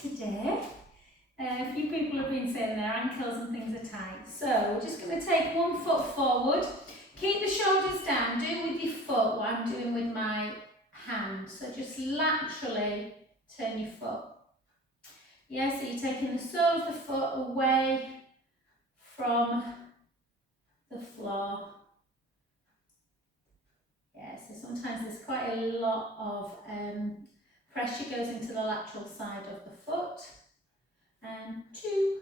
today. A few people have been saying their ankles and things are tight. So we're just going to take one foot forward. Keep the shoulders down. Do with your foot what I'm doing with my hand. So just laterally turn your foot. Yeah, so you're taking the sole of the foot away from the floor. Yeah, so sometimes there's quite a lot of pressure goes into the lateral side of the foot. And 2.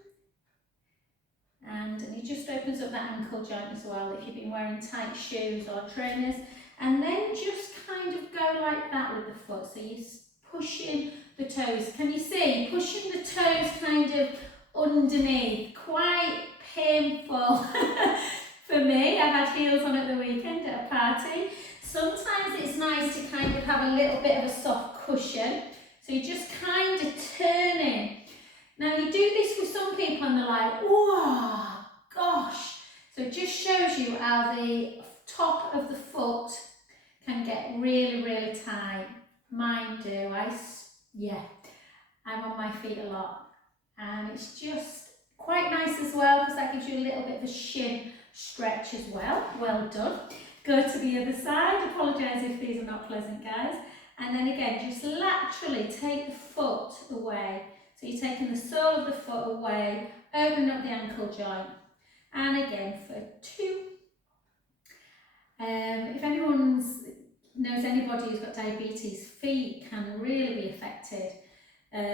And it just opens up that ankle joint as well if you've been wearing tight shoes or trainers. And then just kind of go like that with the foot. So you're pushing the toes. Can you see? Pushing the toes kind of underneath. Quite painful for me. I've had heels on at the weekend at a party. Sometimes it's nice to kind of have a little bit of a soft cushion. So you're just kind of turning. Now you do this with some people and they're like, oh gosh. So it just shows you how the top of the foot can get really, really tight. Mine do. I'm on my feet a lot. And it's just quite nice as well because that gives you a little bit of a shin stretch as well. Well done. Go to the other side. Apologise if these are not pleasant, guys. And then again, just laterally take the foot away. So you're taking the sole of the foot away, opening up the ankle joint. And again for 2. If anyone knows anybody who's got diabetes, feet can really be affected.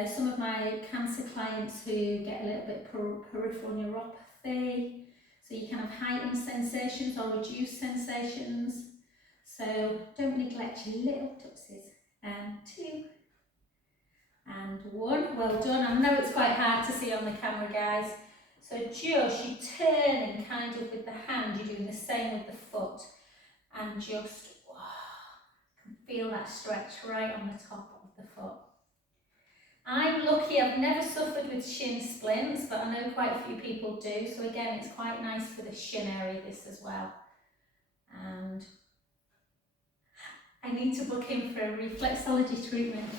Some of my cancer clients who get a little bit peripheral neuropathy, so you can have heightened sensations or reduced sensations. So don't neglect your little tootsies. And 2. And 1. Well done. I know it's quite hard to see on the camera, guys. So just you're turning kind of with the hand, you're doing the same with the foot. And just can feel that stretch right on the top of the foot. I'm lucky, I've never suffered with shin splints, but I know quite a few people do. So again, it's quite nice for the shin area, this as well. And I need to book in for a reflexology treatment.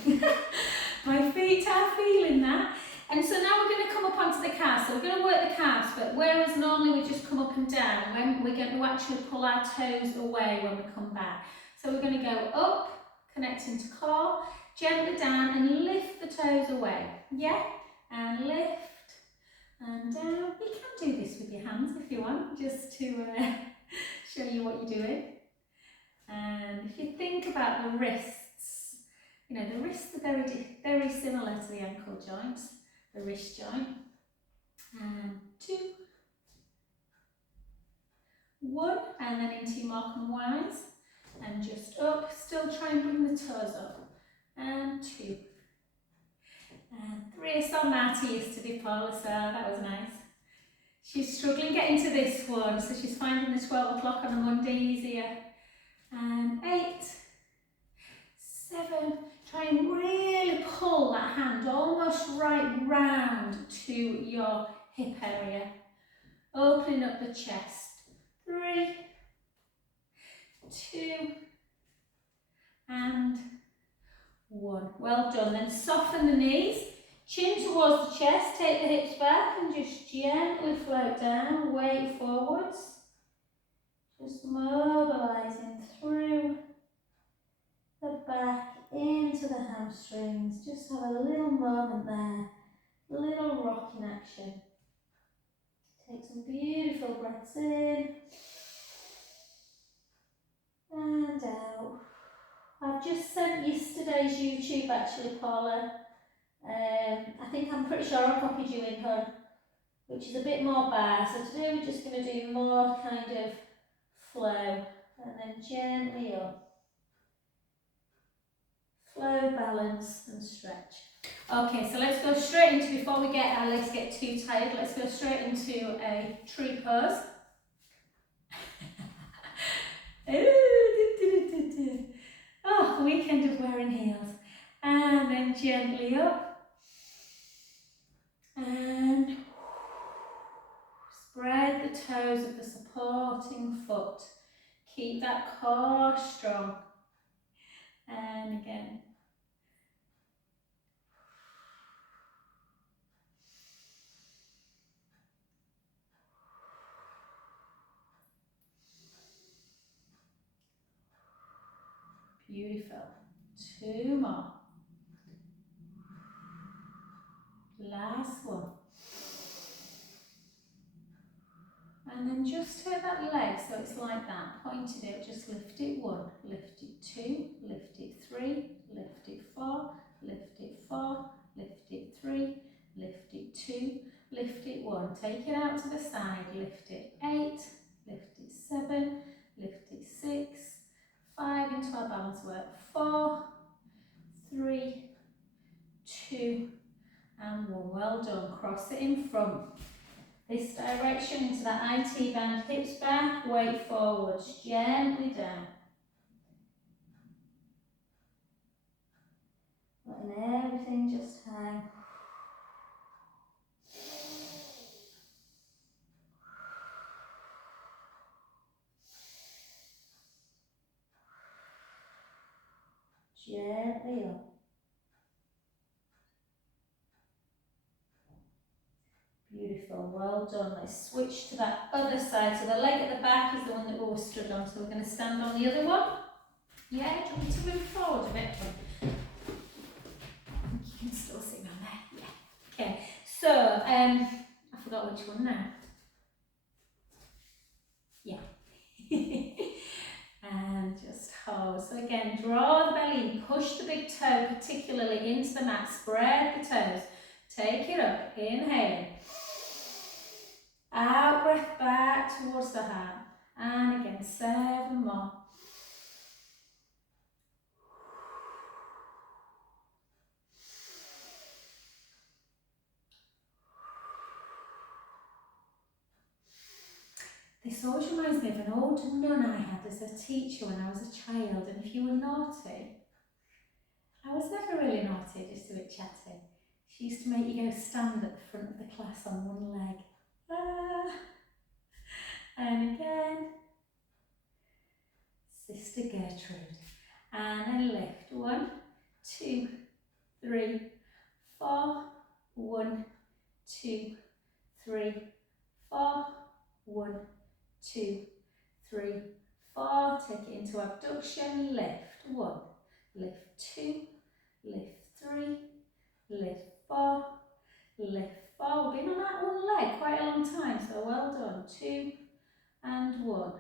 My feet are feeling that. And so now we're going to come up onto the calves. So we're going to work the calves, but whereas normally we just come up and down, when we're going to actually pull our toes away when we come back. So we're going to go up, connecting to core, gently down and lift the toes away. Yeah? And lift and down. You can do this with your hands if you want, just to show you what you're doing. And if you think about the wrists, you know, the wrists are very similar to the ankle joints, the wrist joint. And 2, 1, and then into your mark and wise. And just up, still try and bring the toes up. And 2. And 3. I saw Marty yesterday, Paula, so that was nice. She's struggling getting to this one, so she's finding the 12 o'clock on a Monday easier. And 8, 7, try and really pull that hand almost right round to your hip area. Opening up the chest. 3, 2, and 1. Well done. Then soften the knees, chin towards the chest, take the hips back and just gently float down, weight forwards. Just mobilising through the back into the hamstrings. Just have a little moment there, little rocking action. Take some beautiful breaths in and out. I've just sent yesterday's YouTube actually, Paula. I'm pretty sure I copied you in her, which is a bit more bar. So today we're just going to do more kind of flow and then gently up. Flow, balance and stretch. Okay, so let's go straight into, before we get our legs get too tired, let's go straight into a tree pose. Oh, the weekend of wearing heels. And then gently up. And spread the toes of the supporting foot. Keep that core strong. And again. Beautiful. 2 more. Last one. And then just turn that leg so it's like that, pointed out, just lift it 1, lift it 2, lift it 3, lift it 4, lift it 4, lift it 3, lift it 2, lift it 1, take it out to the side, lift it 8, lift it 7, lift it 6, 5 into our balance work, 4, 3, 2 and 1, well done, cross it in front. This direction into that IT band, hips back, weight forwards, gently down. Letting everything just hang. Gently up. Beautiful, well done. Let's switch to that other side. So the leg at the back is the one that we were stood on. So we're going to stand on the other one. Yeah, do you want me to move forward a bit? You can still sit on there. Yeah. Okay, so I forgot which one now. Yeah. And just hold. So again, draw the belly in, push the big toe particularly into the mat, spread the toes. Take it up, inhale. Out breath back towards the heart. And again, 7 more. This always reminds me of an old nun I had as a teacher when I was a child, and if you were naughty, I was never really naughty, just a bit chatty. She used to make you go stand at the front of the class on one leg. And again, Sister Gertrude. And then lift. 1, 2, 3, 4. 1, 2, 3, 4. 1, 2, 3, 4. Take it into abduction. Lift. 1, lift 2, lift 3, lift 4, lift 4. We've been on that one leg quite a long time, so well done. 2 and 1.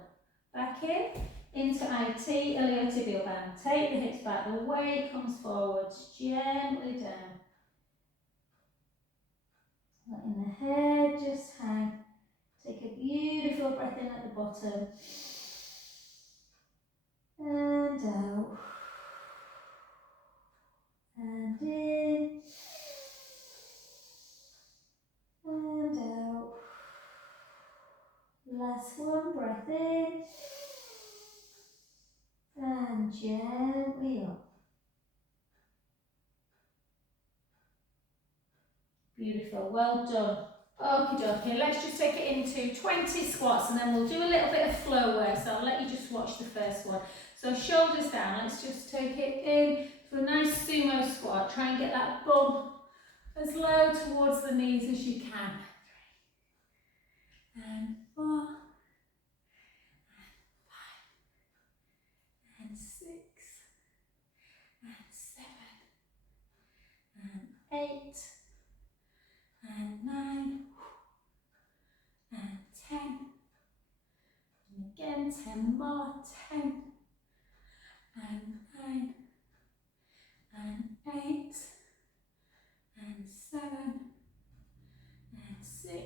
Back in, into IT, iliotibial band. Take the hips back, the weight comes forwards, gently down. Letting the head just hang. Take a beautiful breath in at the bottom. And out. And in. And out. Last one, breath in. And gently up. Beautiful, well done. Okie dokie, let's just take it into 20 squats and then we'll do a little bit of flow work, so I'll let you just watch the first one. So shoulders down, let's just take it in to a nice sumo squat. Try and get that bum as low towards the knees as you can. 3 and 4 and 5 and 6 and 7 and 8 and 9 and 10 and again 10 more, 10 and 9 and 8 and 7 and 6,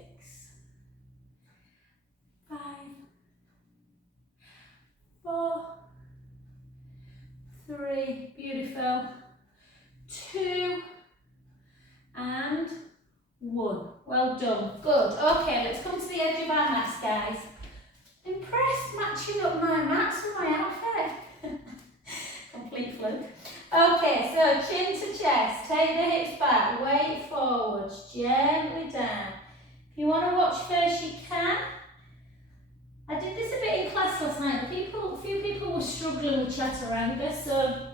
5, 4, 3, beautiful, 2 and 1. Well done. Good. Okay, let's come to the edge of our mats, guys. Impressed matching up my mats with my outfit. Complete fluke. Okay, so chin to chest. Take the hips back. Weight forwards. Gently down. If you want to watch first, you can. I did this a bit in class last night. A few people were struggling with chaturanga, so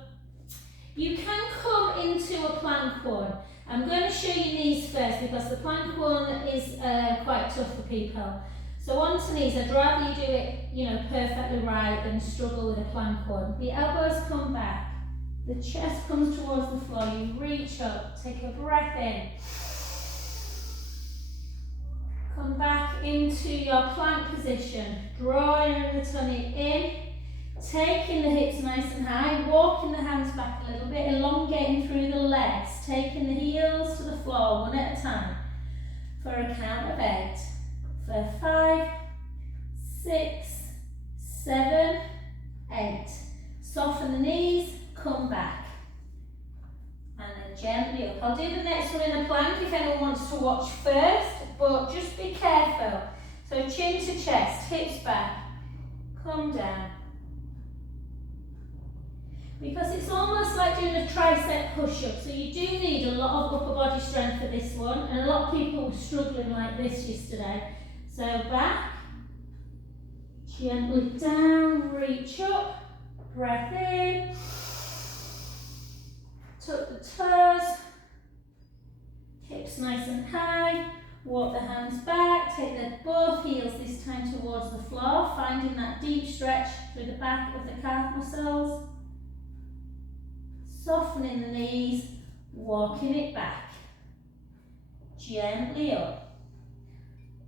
you can come into a plank one. I'm going to show you knees first because the plank one is quite tough for people. So onto knees, I'd rather you do it, perfectly right than struggle with a plank one. The elbows come back. The chest comes towards the floor, you reach up, take a breath in. Come back into your plank position, drawing the tummy in, taking the hips nice and high, walking the hands back a little bit, elongating through the legs, taking the heels to the floor one at a time for a count of 8, for 5, 6, 7, 8. Soften the knees, come back. And then gently up. I'll do the next one in a plank if anyone wants to watch first, but just be careful. So chin to chest, hips back, come down. Because it's almost like doing a tricep push-up, so you do need a lot of upper body strength for this one, and a lot of people were struggling like this yesterday. So back, gently down, reach up, breath in, tuck the toes, hips nice and high, walk the hands back, take both heels this time towards the floor, finding that deep stretch through the back of the calf muscles. Softening the knees, walking it back. Gently up.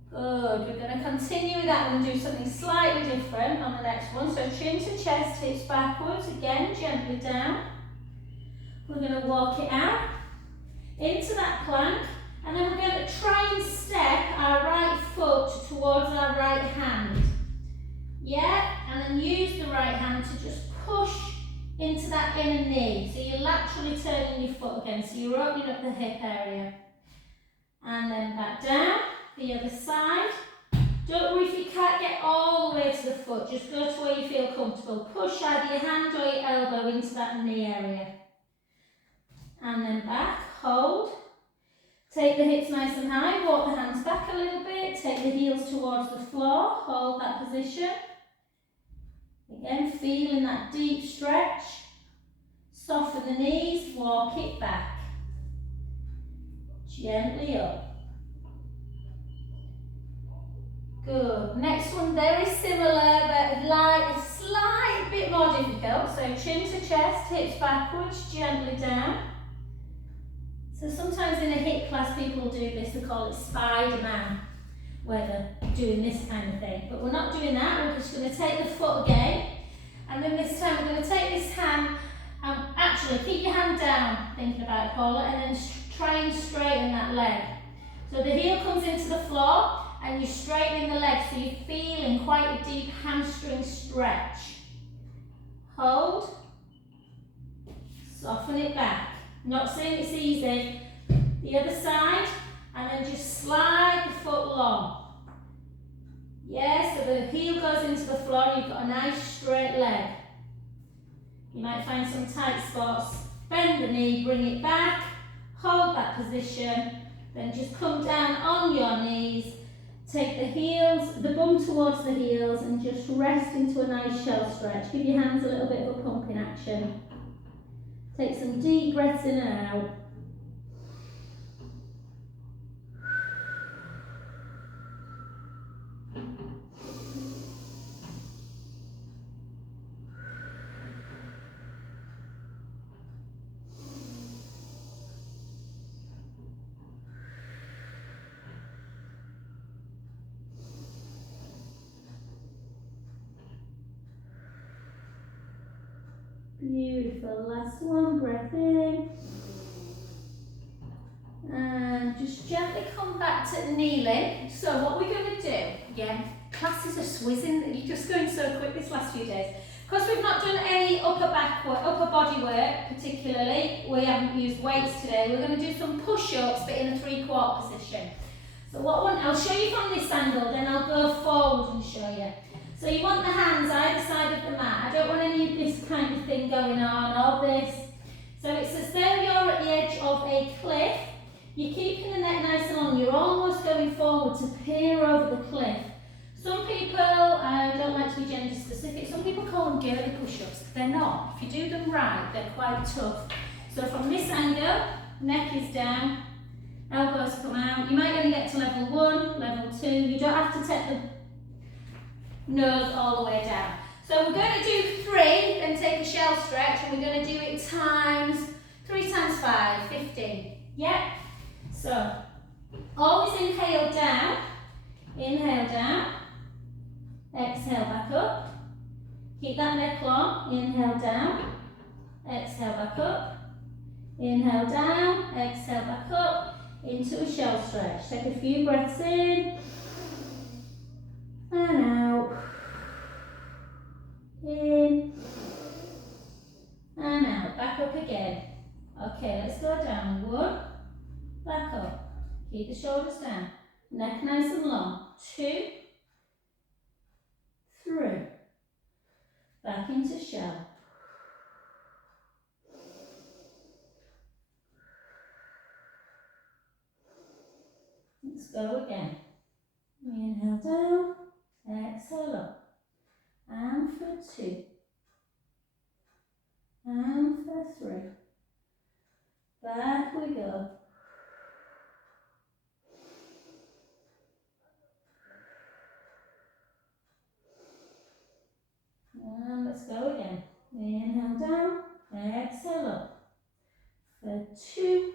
Good. We're going to continue with that and do something slightly different on the next one. So chin to chest, hips backwards. Again, gently down. We're going to walk it out into that plank. And then we're going to try and step our right foot towards our right hand. Yeah? And then use the right hand to just push into that inner knee. So you're laterally turning your foot again. So you're opening up the hip area. And then back down, the other side. Don't worry if you can't get all the way to the foot. Just go to where you feel comfortable. Push either your hand or your elbow into that knee area. And then back, hold. Take the hips nice and high, walk the hands back a little bit, take the heels towards the floor, hold that position. Again, feeling that deep stretch. Soften the knees, walk it back. Gently up. Good. Next one, very similar, but like a slight bit more difficult. So chin to chest, hips backwards, gently down. So sometimes in a HIIT class people do this, they call it Spider-Man, where they're doing this kind of thing. But we're not doing that, we're just going to take the foot again, and then this time we're going to take this hand, and actually keep your hand down, thinking about it, Paula, and then try and straighten that leg. So the heel comes into the floor, and you're straightening the leg, so you're feeling quite a deep hamstring stretch. Hold, soften it back. Not saying it's easy. The other side, and then just slide the foot long. Yeah, so the heel goes into the floor and you've got a nice straight leg. You might find some tight spots. Bend the knee, bring it back, hold that position, then just come down on your knees, take the heels, the bum towards the heels, and just rest into a nice shell stretch. Give your hands a little bit of a pumping action. Take some deep breaths in and out. Beautiful. Last one, breath in. And just gently come back to kneeling. So what we're going to do, again, classes are swizzing, you're just going so quick this last few days. Because we've not done any upper body work particularly, we haven't used weights today, we're going to do some push-ups but in a 3/4 position. So I'll show you from this angle, then I'll go forward and show you. So you want the hands either side of the mat. I don't want any of this kind of thing going on, or this. So it's as though you're at the edge of a cliff. You're keeping the neck nice and long. You're almost going forward to peer over the cliff. Some people, I don't like to be gender specific, some people call them girly push-ups. They're not. If you do them right, they're quite tough. So from this angle, neck is down, elbows come out. You might only get to level 1, level 2. You don't have to take the nose all the way down. So we're going to do 3, then take a shell stretch, and we're going to do it times 3 times 5, 15. Yep. So always inhale down, exhale back up. Keep that neck long, inhale down, exhale back up, inhale down, exhale back up, into a shell stretch. Take a few breaths in, and out, in, and out, back up again. Okay, let's go down, 1, back up, keep the shoulders down, neck nice and long, 2, 3, back into shell. Let's go again. Inhale down, exhale up, and for 2, and for 3. Back we go. And let's go again. Inhale down, exhale up, for 2,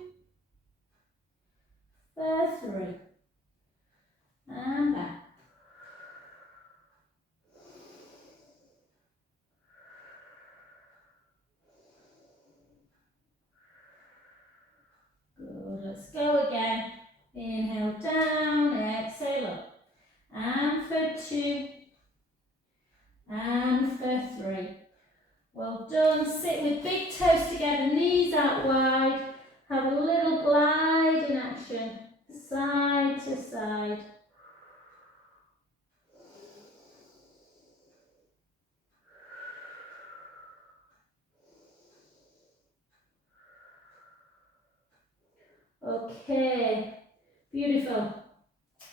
for 3, and back. Good, let's go again. Inhale down, exhale up, and for 2, and for 3. Well done. Sit with big toes together, knees out wide. Have a little glide in action, side to side. Okay, beautiful.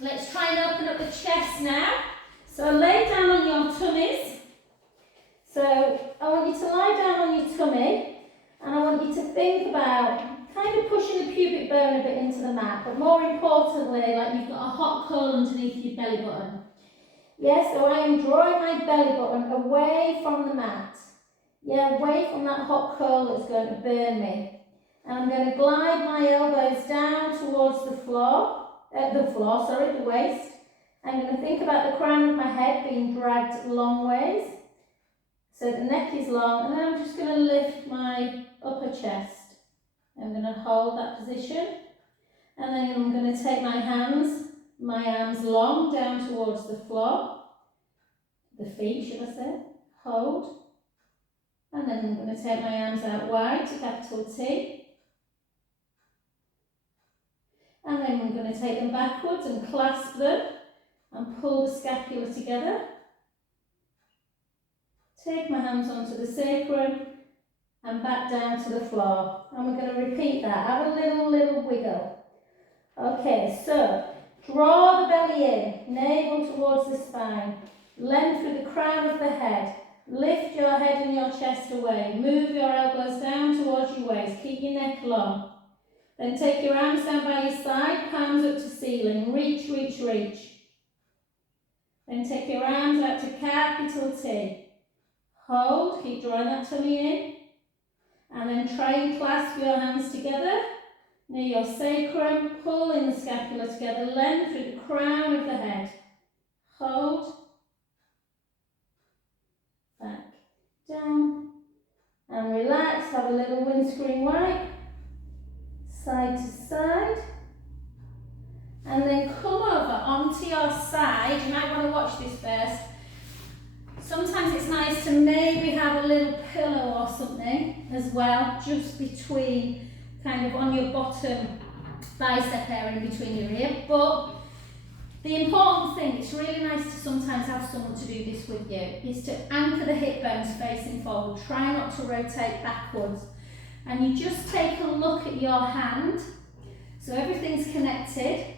Let's try and open up the chest now. So lay down on your tummies. So I want you to lie down on your tummy, and I want you to think about kind of pushing the pubic bone a bit into the mat, but more importantly, like you've got a hot coal underneath your belly button. Yes, so I am drawing my belly button away from the mat. Yeah, away from that hot coal that's going to burn me. And I'm going to glide my elbows down towards the waist. I'm going to think about the crown of my head being dragged long ways. So the neck is long, and then I'm just going to lift my upper chest. I'm going to hold that position, and then I'm going to take my arms long down towards the floor, the feet should I say, hold, and then I'm going to take my arms out wide to capital T, and then I'm going to take them backwards and clasp them and pull the scapula together. Take my hands onto the sacrum and back down to the floor. And we're going to repeat that. Have a little wiggle. Okay, so draw the belly in, navel towards the spine, length through the crown of the head. Lift your head and your chest away. Move your elbows down towards your waist. Keep your neck long. Then take your arms down by your side, palms up to ceiling. Reach, reach, reach. Then take your arms out to capital T. Hold, keep drawing that tummy in, and then try and clasp your hands together near your sacrum, pulling the scapula together, length through the crown of the head. Hold, back, down, and relax. Have a little windscreen wipe, side to side, and then come over onto your side. You might want to watch this first. Sometimes it's nice to maybe have a little pillow or something as well, just between, kind of on your bottom bicep area in between your rib. But the important thing, it's really nice to sometimes have someone to do this with you, is to anchor the hip bones facing forward. Try not to rotate backwards. And you just take a look at your hand, so everything's connected.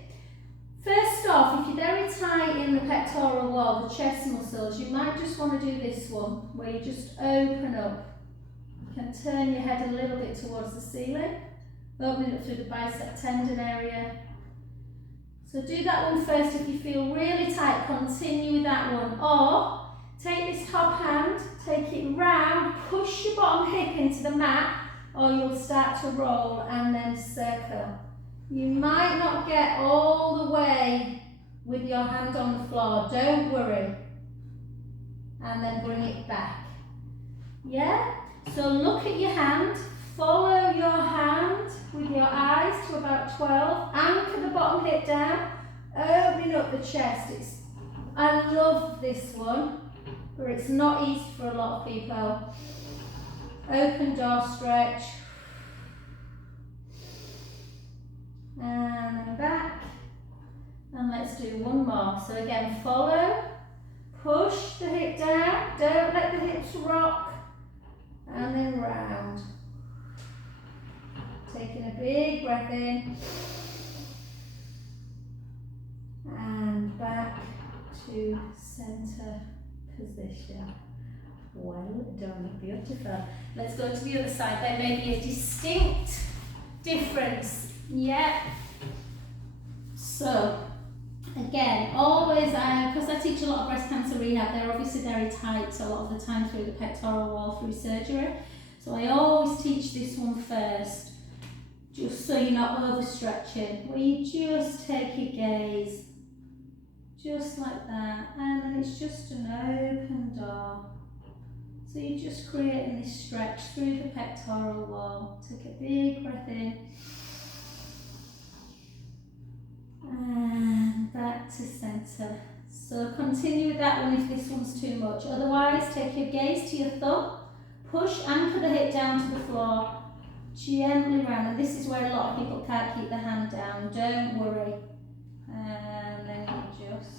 First off, if you're very tight in the pectoral wall, the chest muscles, you might just want to do this one, where you just open up. You can turn your head a little bit towards the ceiling, opening up through the bicep tendon area. So do that one first. If you feel really tight, continue with that one. Or Take this top hand, take it round, push your bottom hip into the mat, or you'll start to roll and then circle. You might not get all the way with your hand on the floor, don't worry. And then bring it back. Yeah? So look at your hand, follow your hand with your eyes to about 12, anchor the bottom hip down, opening up the chest. I love this one, but it's not easy for a lot of people. Open door stretch. And then back. And let's do one more. So again, follow, push the hip down, don't let the hips rock, and then round. Taking a big breath in. And back to centre position. Well done, beautiful. Let's go to the other side. There may be a distinct difference. Yeah. So, again, always, because I teach a lot of breast cancer rehab, they're obviously very tight a lot of the time through the pectoral wall, through surgery. So I always teach this one first, just so you're not overstretching, where you just take your gaze, just like that, and then it's just an open door. So you're just creating this stretch through the pectoral wall. Take a big breath in. And back to centre. So continue with that one if this one's too much. Otherwise, take your gaze to your thumb, push, anchor the hip down to the floor, gently round. And this is where a lot of people can't keep the hand down. Don't worry. And then you just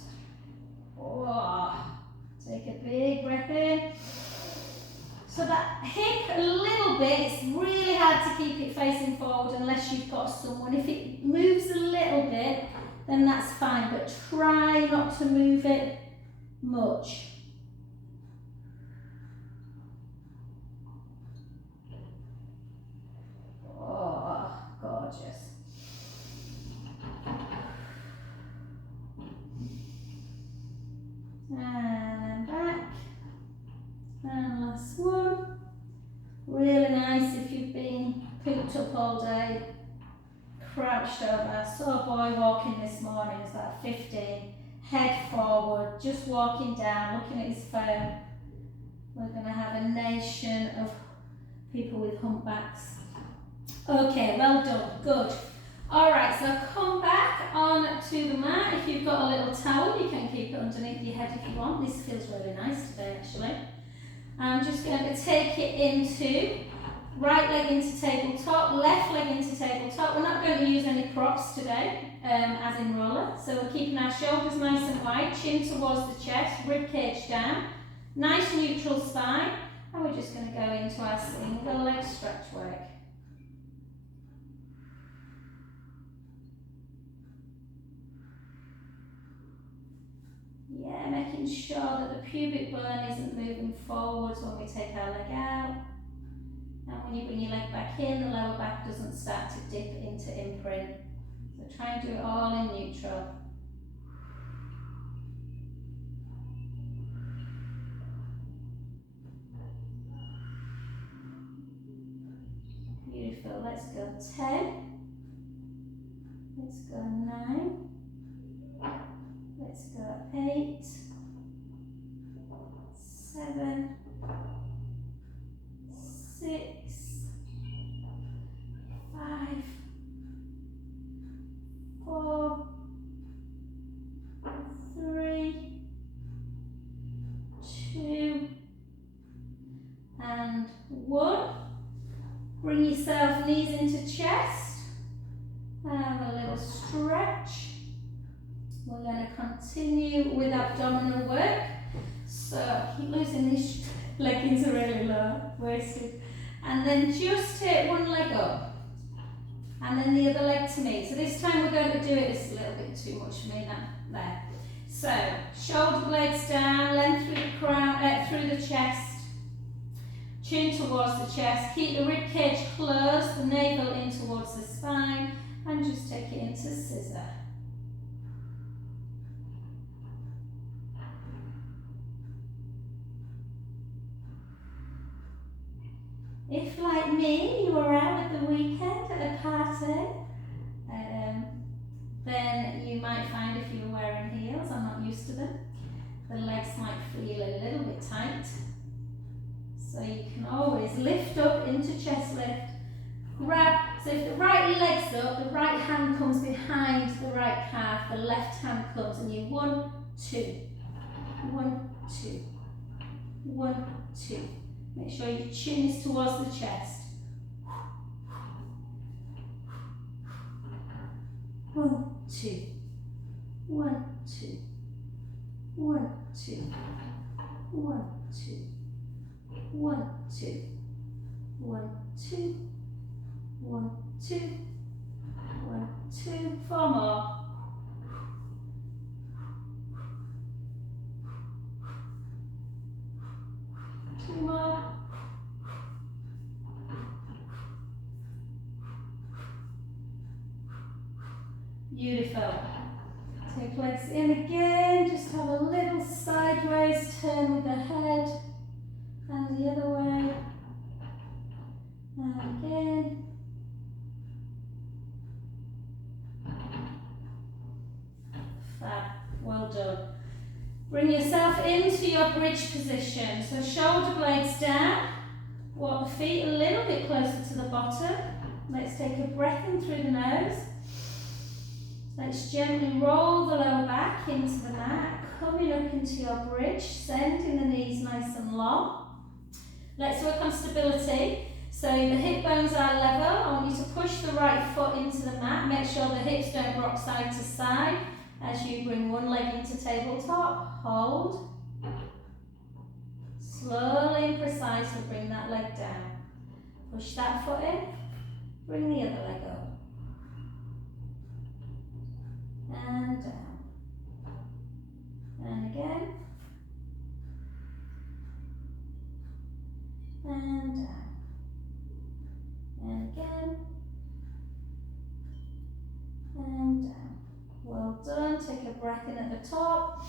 take a big breath in. So that hip a little bit, it's really hard to keep it facing forward unless you've got someone. If it moves a little bit, then that's fine, but try not to move it much. Oh, gorgeous. And back. And last one. Really nice if you've been cooped up all day, crouched over. I saw a boy walking this morning, he's about 15, head forward, just walking down, looking at his phone. We're going to have a nation of people with humpbacks. Okay, well done, good. Alright, so come back on to the mat. If you've got a little towel, you can keep it underneath your head if you want. This feels really nice today, actually. I'm just going to take it into right leg into tabletop, left leg into tabletop. We're not going to use any props today, as in roller. So we're keeping our shoulders nice and wide, chin towards the chest, rib cage down, nice neutral spine, and we're just going to go into our single leg stretch work. Yeah, making sure that the pubic bone isn't moving forwards when we take our leg out. And when you bring your leg back in, the lower back doesn't start to dip into imprint. So try and do it all in neutral. Beautiful. Let's go 10. Let's go 9. Let's go 8, 7, 6, 5, 4, 3, 2, and 1. Bring yourself knees into chest. Have a little stretch. We're going to continue with abdominal work. So keep losing these leggings are really low, waisted. And then just take one leg up. And then the other leg to me. So this time we're going to do it, it's a little bit too much for me, that there. So shoulder blades down, length through the crown, through the chest. Chin towards the chest. Keep the rib cage closed, the navel in towards the spine. And just take it into scissor. If, like me, you were out at the weekend at a party, then you might find if you were wearing heels, I'm not used to them, the legs might feel a little bit tight. So you can always lift up into chest lift, grab, so if the right leg's up, the right hand comes behind the right calf, the left hand comes, and you 1, 2, 1, 2, 1, 2. Make sure your chin is towards the chest. 1, 2, 1, 2, 1, 2, 1, 2, 1, 2, 1, 2, 1, 2, 1, 2, 4 more. 2 more. Beautiful. Take legs in again, just have a little sideways turn with the head and the other way. And again. Fab, well done. Bring yourself into your bridge position. So shoulder blades down, walk the feet a little bit closer to the bottom. Let's take a breath in through the nose. Let's gently roll the lower back into the mat, coming up into your bridge, sending the knees nice and long. Let's work on stability. So the hip bones are level. I want you to push the right foot into the mat. Make sure the hips don't rock side to side as you bring one leg into tabletop. Hold. Slowly and precisely bring that leg down. Push that foot in. Bring the other leg up. And down. And again. And down. And again. And down. Well done. Take a breath in at the top.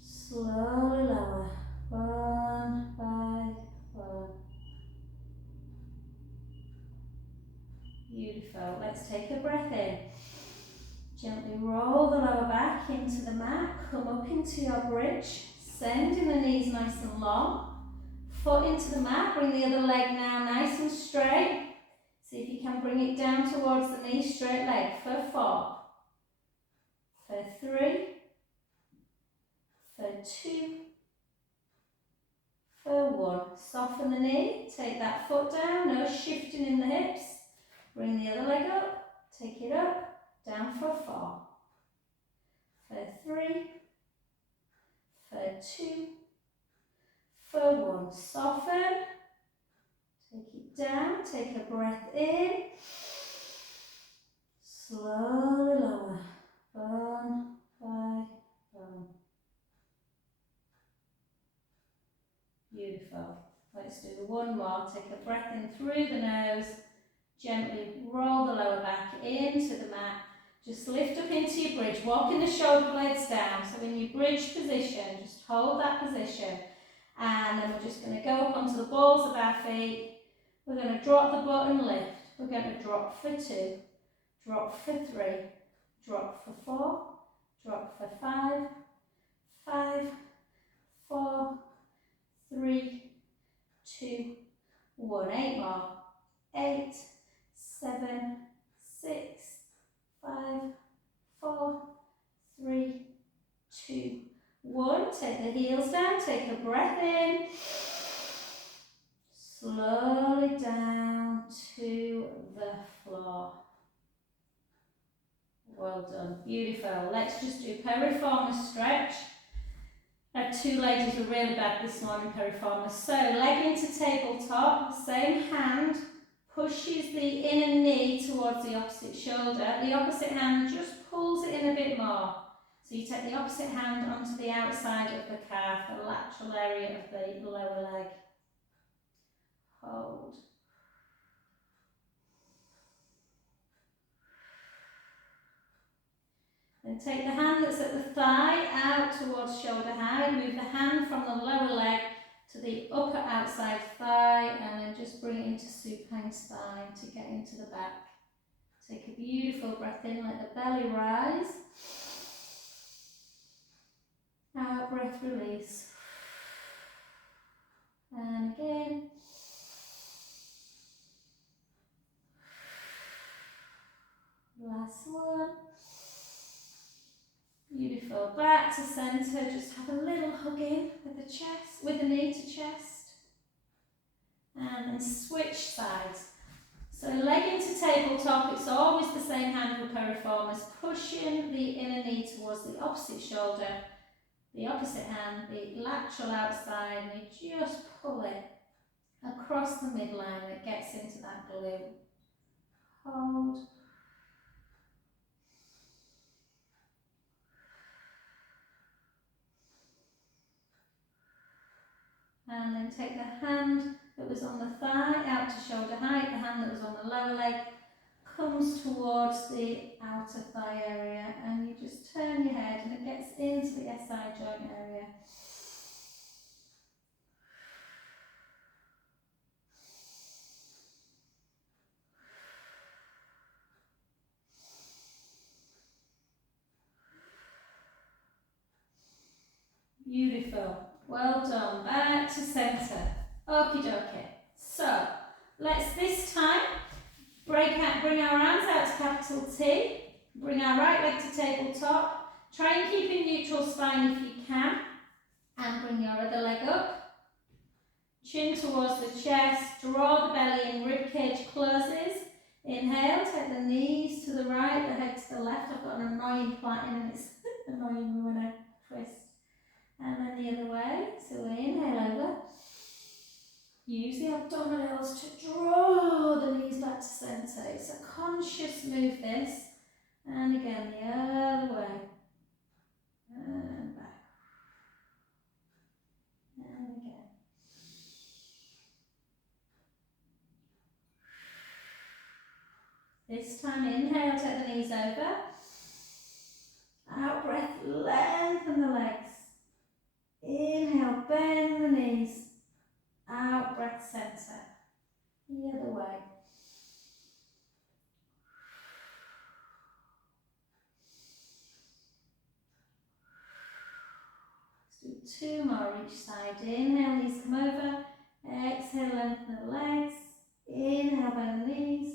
Slowly lower. 1 by 1. Beautiful. Let's take a breath in. Gently roll the lower back into the mat, come up into your bridge, sending the knees nice and long. Foot into the mat, bring the other leg now nice and straight. See if you can bring it down towards the knee, straight leg for 4, for 3, for 2, for 1. Soften the knee, take that foot down, no shifting in the hips. Bring the other leg up, take it up. Down for 4, for 3, for 2, for 1. Soften, take it down, take a breath in, slowly lower, 1 by 1. Beautiful. Let's do one more. Take a breath in through the nose, gently roll the lower back into the mat. Just lift up into your bridge, walking the shoulder blades down. So in your bridge position, just hold that position. And then we're just going to go up onto the balls of our feet. We're going to drop the butt and lift. We're going to drop for 2, drop for 3, drop for 4, drop for 5, 5, 4, 3, 2, 1. 8 more. 8, 7, 6, 5, 4, 3, 2, 1. Take the heels down, take a breath in. Slowly down to the floor. Well done, beautiful. Let's just do piriformis stretch. I had 2 ladies who were really bad this morning, piriformis. So leg into tabletop, same hand pushes the inner knee towards the opposite shoulder. The opposite hand just pulls it in a bit more. So you take the opposite hand onto the outside of the calf, the lateral area of the lower leg. Hold. Then take the hand that's at the thigh out towards shoulder height. Move the hand from the lower leg to the upper outside thigh, and then just bring it into supine spine to get into the back. Take a beautiful breath in, let the belly rise. Out breath, release. And again. Last one. Beautiful. Back to centre. Just have a little hug in with the chest, with the knee to chest. And then switch sides. So leg into tabletop. It's always the same hand for piriformis, pushing the inner knee towards the opposite shoulder, the opposite hand, the lateral outside, and you just pull it across the midline and it gets into that glute. Hold. And then take the hand that was on the thigh out to shoulder height, the hand that was on the lower leg comes towards the outer thigh area, and you just turn your head and it gets into the SI joint area. Beautiful. Well done. Back to centre. Okie dokie. So, let's this time bring our arms out to capital T. Bring our right leg to tabletop. Try and keep in neutral spine if you can. And bring your other leg up. Chin towards the chest. Draw the belly in. Rib cage closes. Inhale. Take the knees to the right, the head to the left. I've got an annoying plaiting and it's annoying me when I twist. And then the other way, so inhale over. Use the abdominals to draw the knees back to centre. It's a conscious move this. And again, the other way. And back. And again. This time, inhale, take the knees over. Out breath, lengthen the legs. Inhale, bend the knees. Out breath, centre. The other way. Let's do 2 more each side. Inhale, knees come over. Exhale, lengthen the legs. Inhale, bend the knees.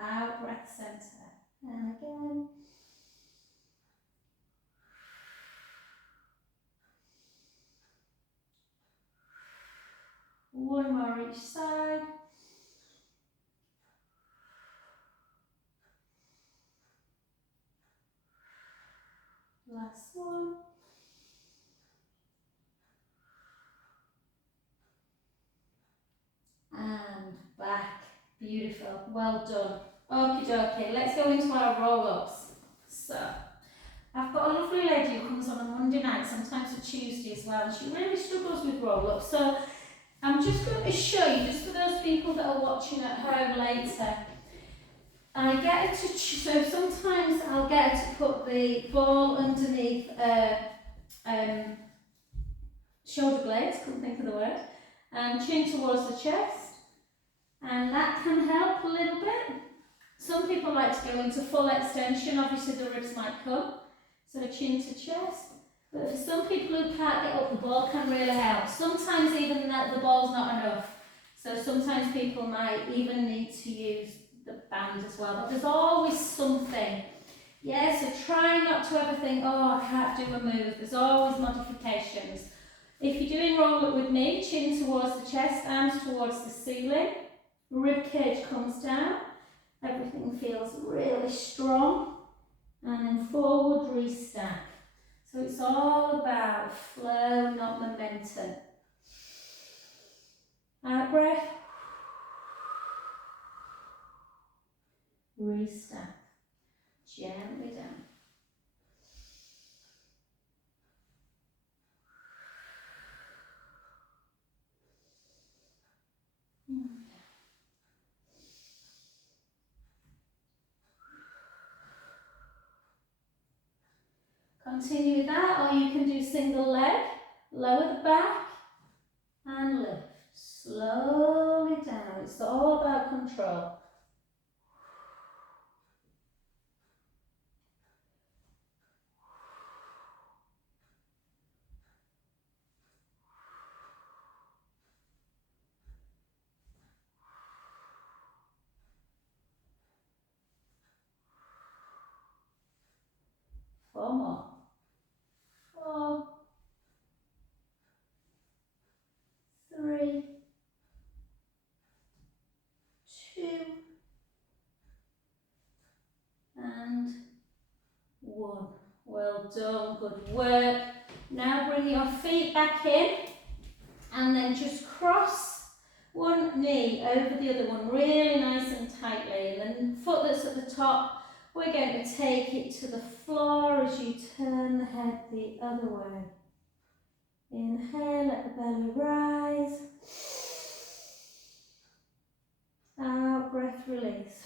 Out breath, centre. And again. One more each side. Last one. And back. Beautiful. Well done. Okie dokie. Let's go into our roll-ups. So, I've got a lovely lady who comes on a Monday night, sometimes a Tuesday as well, and she really struggles with roll-ups. So, I'm just going to show you, just for those people that are watching at home later, I get her to, so sometimes I'll get her to put the ball underneath shoulder blades, couldn't think of the word, and chin towards the chest, and that can help a little bit. Some people like to go into full extension, obviously the ribs might come, so chin to chest. But for some people who can't get up, the ball can really help. Sometimes even that the ball's not enough. So sometimes people might even need to use the band as well. But there's always something. Yeah, so try not to ever think, oh, I can't do a move. There's always modifications. If you're doing roll up with me, chin towards the chest, arms towards the ceiling, rib cage comes down, everything feels really strong, and then forward restack. So it's all about flow, not momentum. Out breath. Restack. Gently down. Continue with that, or you can do single leg, lower the back, and lift. Slowly down. It's all about control. Four more. 4, 3, 2, and 1. Well done, good work. Now bring your feet back in and then just cross one knee over the other one really nice and tightly. And then the foot that's at the top, we're going to take it to the floor as you turn the head the other way. Inhale, let the belly rise. Out, breath release.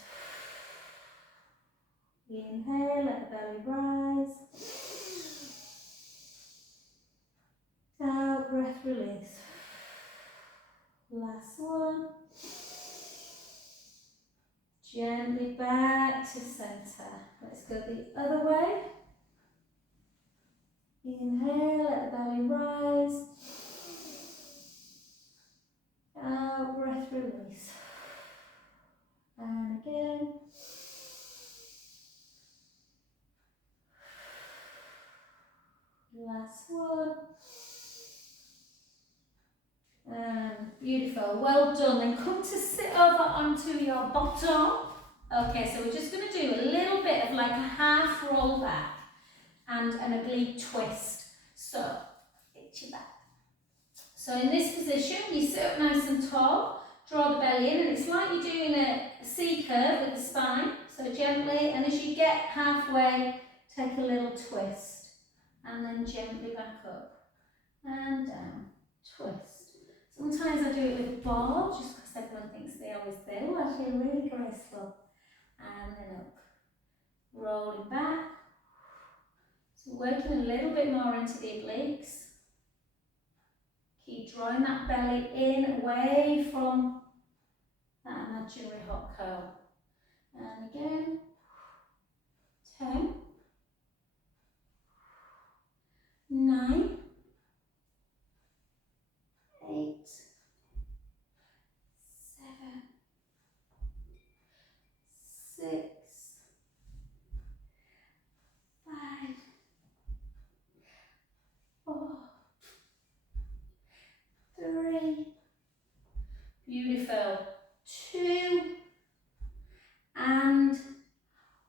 Inhale, let the belly rise. Out, breath release. Last one. Gently back to centre. Let's go the other way. Inhale, let the belly rise. Out, breath release. And again. Last one. Beautiful, well done. Then come to sit over onto your bottom. Okay, so we're just going to do a little bit of like a half roll back and an oblique twist. So, hit your back. So in this position, you sit up nice and tall, draw the belly in, and it's like you're doing a C curve with the spine. So gently, and as you get halfway, take a little twist, and then gently back up and down, twist. Sometimes I do it with a ball, just because everyone thinks they always do. I feel really graceful. And then up. Rolling back. So working a little bit more into the obliques. Keep drawing that belly in, away from that imaginary hot comb. And again. 10. 9. 8. 7. 6. 5. 4. 3. Beautiful. 2. And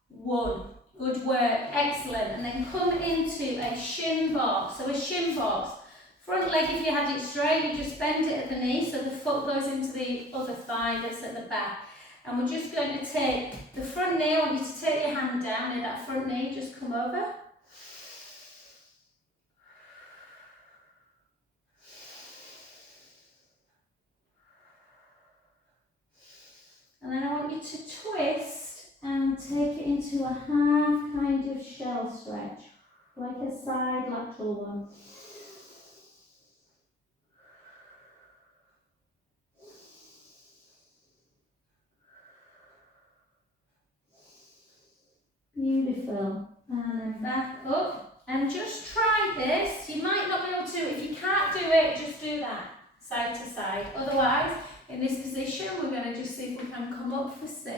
1. Good work. Excellent. And then come into a shin box. So a shin box. Front leg, if you had it straight, you just bend it at the knee so the foot goes into the other thigh that's at the back. And we're just going to take the front knee. I want you to take your hand down and that front knee, just come over. And then I want you to twist and take it into a half kind of shell stretch, like a side lateral one. Beautiful. And then back up. And just try this. You might not be able to, if you can't do it, just do that, side to side. Otherwise, in this position, we're going to just see if we can come up for 6.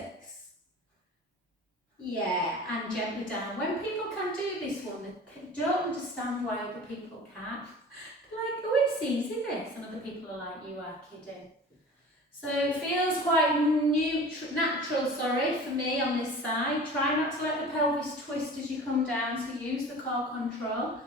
Yeah, and gently down. When people can do this one, they don't understand why other people can't. They're like, oh, it's easy this. And other people are like, you are kidding. So it feels quite natural for me on this side. Try not to let the pelvis twist as you come down, so use the core control.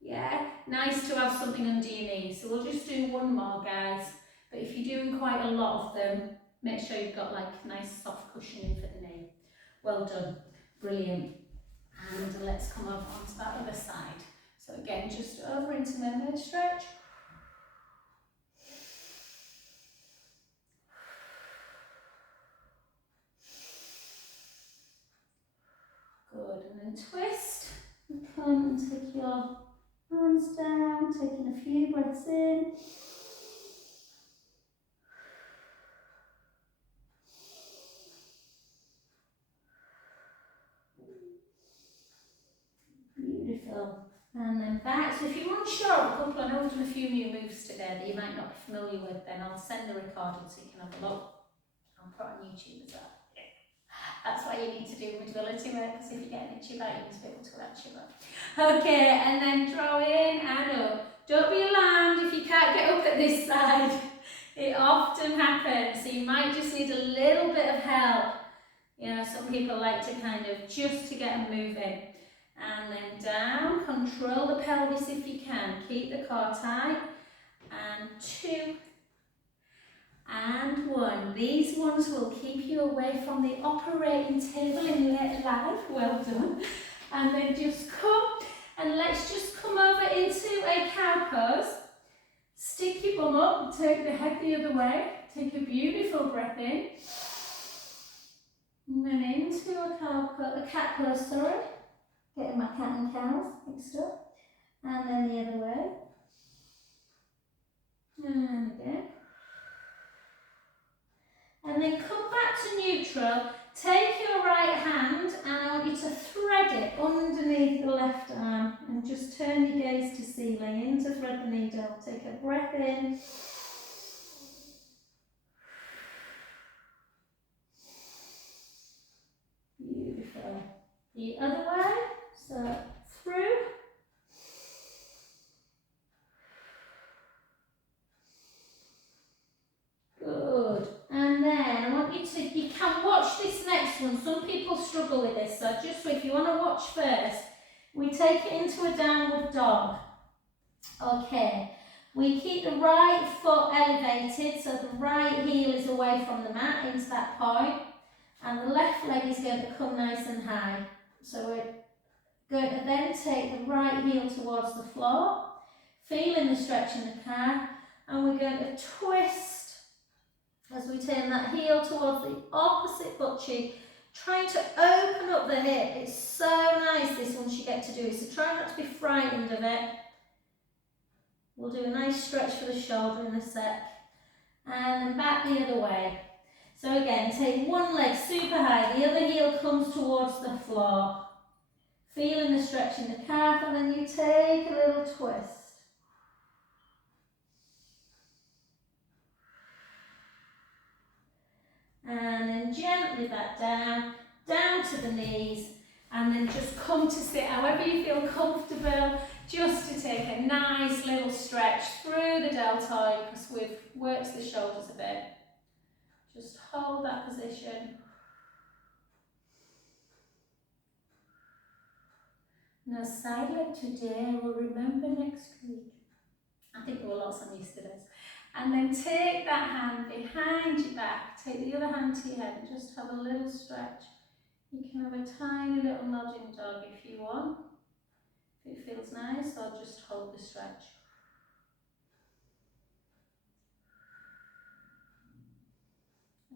Yeah, nice to have something under your knees. So we'll just do one more, guys. But if you're doing quite a lot of them, make sure you've got like nice soft cushioning for the knee. Well done, brilliant. And let's come over onto that other side. So again, just over into mermaid stretch. Good, and then twist. And come and take your arms down, taking a few breaths in. Beautiful. And then back. So if you're unsure of a couple, I know we've done a few new moves today that you might not be familiar with, then I'll send the recording so you can have a look. I'll put it on YouTube as well. That's why you need to do mobility work, because if you get an itchy back, you need to be able to latch your back. Okay, and then draw in and up. Don't be alarmed if you can't get up at this side. It often happens, so you might just need a little bit of help. You know, some people like to kind of just to get them moving. And then down, control the pelvis if you can. Keep the core tight. And 2. And 1. These ones will keep you away from the operating table in later life. Well done. And then just come, and let's just come over into a cow pose. Stick your bum up, take the head the other way. Take a beautiful breath in. And then into a cat pose, sorry. Getting my cat and cows mixed up. And then the other way. And again. And then come back to neutral. Take your right hand and I want you to thread it underneath the left arm and just turn your gaze to ceiling in to thread the needle. Take a breath in. Beautiful. The other way. So through. Good. And then I want you to, you can watch this next one. Some people struggle with this, so just if you want to watch first, we take it into a downward dog. Okay. We keep the right foot elevated, so the right heel is away from the mat into that point, and the left leg is going to come nice and high. So we're going to then take the right heel towards the floor, feeling the stretch in the calf, and we're going to twist as we turn that heel towards the opposite butt cheek, trying to open up the hip. It's so nice, this one you get to do, so try not to be frightened of it. We'll do a nice stretch for the shoulder in a sec. And then back the other way. So again, take one leg super high, the other heel comes towards the floor. Feeling the stretch in the calf, and then you take a little twist. And then gently back down, down to the knees, and then just come to sit however you feel comfortable, just to take a nice little stretch through the deltoid, because we've worked the shoulders a bit. Just hold that position. Now side leg today, we'll remember next week. I think there were lots on yesterday's. And then take that hand behind your back, take the other hand to your head and just have a little stretch. You can have a tiny little nodding dog if you want, if it feels nice, or just hold the stretch.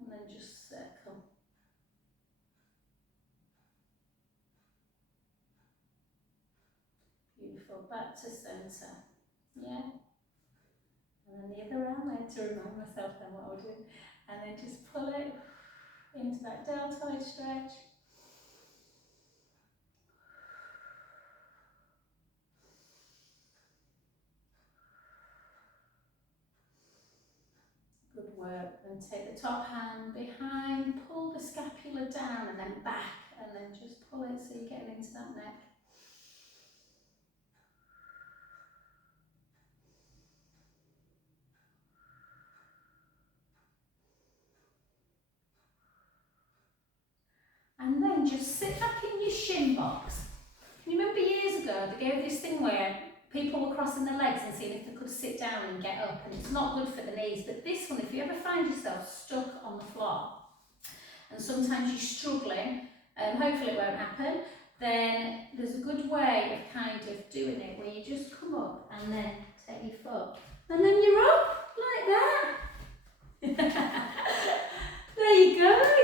And then just circle. Beautiful, back to centre, yeah? And then the other arm, I had to remind myself then what I was doing. And then just pull it into that deltoid stretch. Good work. And take the top hand behind, pull the scapula down and then back. And then just pull it so you're getting into that neck. And then just sit back in your shin box. You remember years ago they gave this thing where people were crossing their legs and seeing if they could sit down and get up, and it's not good for the knees, but this one, if you ever find yourself stuck on the floor and sometimes you're struggling, and hopefully it won't happen, then there's a good way of kind of doing it where you just come up and then take your foot and then you're up like that. There you go.